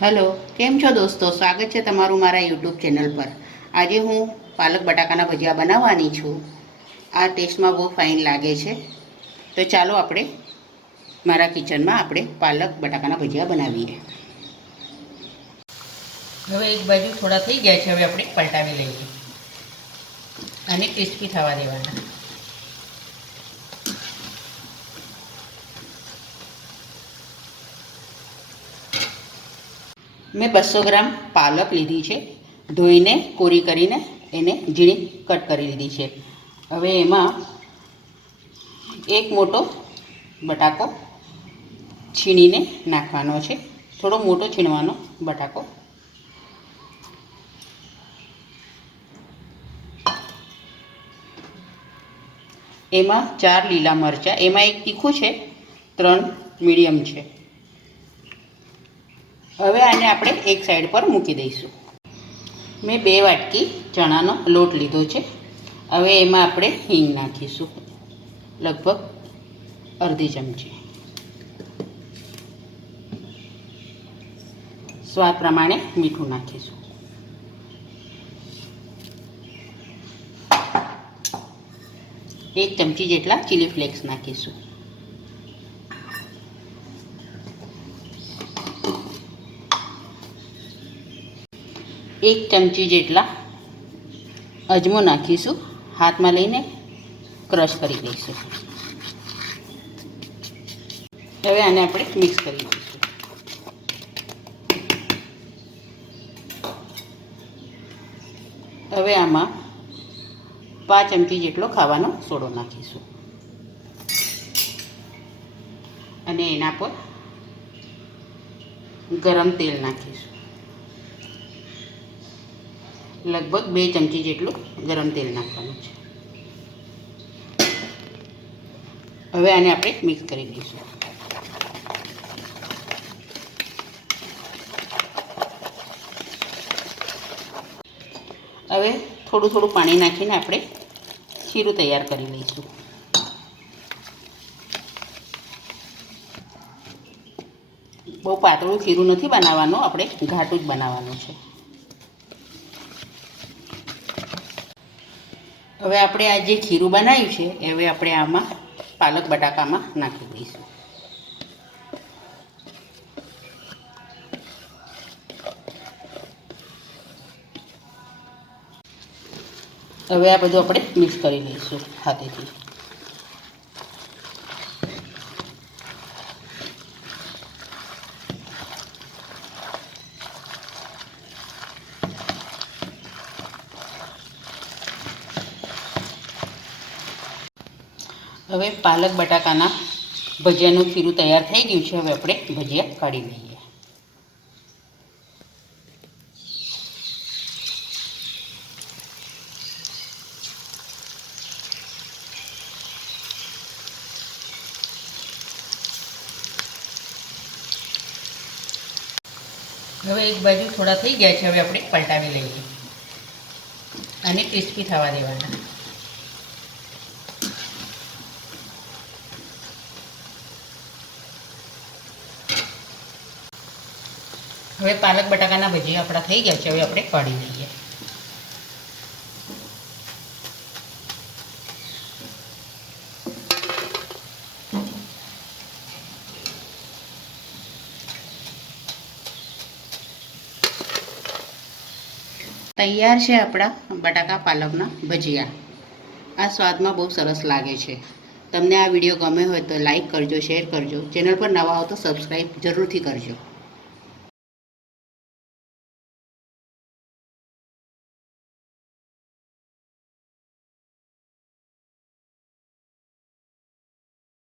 Hello, કેમ છો દોસ્તો? સ્વાગત છે તમારું મારા યુટ્યુબ ચેનલ પર. આજે હું પાલક બટાકાના ભજીયા બનાવવાની છું. આ ટેસ્ટમાં બહુ ફાઇન લાગે છે. તો ચાલો આપણે મારા કિચનમાં આપણે પાલક બટાકાના ભજીયા બનાવીએ. હવે એક બાજુ થોડા થઈ ગયા છે, હવે આપણે પલટાવી લઈએ અને ક્રિસ્પી થવા દેવાના. મેં 200 ગ્રામ પાલક લીધી છે. ધોઈને કોરી કરીને એને ઝીણી કટ કરી લીધી છે. હવે એમાં એક મોટો બટાકો છીણીને નાખવાનો છે. થોડો મોટો છીણવાનો બટાકો. એમાં 4 લીલા મરચાં, એમાં એક તીખું છે, 3 મીડિયમ છે. હવે આને આપણે એક સાઈડ પર મૂકી દઈશું. મેં 2 વાટકી ચણાનો લોટ લીધો છે. હવે એમાં આપણે હિંગ નાખીશું, લગભગ અડધી ચમચી. સ્વાદ પ્રમાણે મીઠું નાખીશું. એક ચમચી જેટલા ચીલી ફ્લેક્સ નાખીશું. એક ચમચી જેટલા અજમો નાખીશું. હાથમાં લઈને ક્રશ કરી દઈશું. હવે આને આપણે મિક્સ કરી દઈશું. હવે આમાં 5 ચમચી જેટલો ખાવાનો સોડો નાખીશું અને એના પર ગરમ તેલ નાખીશું. લગભગ 2 ચમચી જેટલું ગરમ તેલ નાખવાનું છે. હવે આને આપણે મિક્સ કરી દઈશું. હવે થોડું થોડું પાણી નાખીને આપણે ખીરું તૈયાર કરી લઈશું. બહુ પાતળું ખીરું નથી બનાવવાનું, આપણે ઘાટું જ બનાવવાનું છે. હવે આપણે આ જે ખીરું બનાવ્યું છે હવે આપણે આમાં પાલક બટાકામાં નાખી દઈશું. હવે આ બધું આપણે મિક્સ કરી લઈશું હાથેથી. હવે પાલક બટાકાના ભજીયાનું ખીરું તૈયાર થઈ ગયું છે. હવે આપણે ભજીયા કાઢી લઈએ. હવે એક બાજુ થોડા થઈ ગયા છે, હવે આપણે પલટાવી લઈએ અને ક્રિસ્પી થવા દેવાના. હવે પાલક બટાકાના ભજીયા આપણા થઈ ગયા છે. હવે આપણે કાઢી લઈએ. તૈયાર છે આપણા બટાકા પાલકના ભજીયા. આ સ્વાદમાં બહુ સરસ લાગે છે. તમને આ વિડીયો ગમે હોય તો લાઈક કરજો, શેર કરજો. ચેનલ પર નવા હો તો સબસ્ક્રાઈબ જરૂરથી કરજો.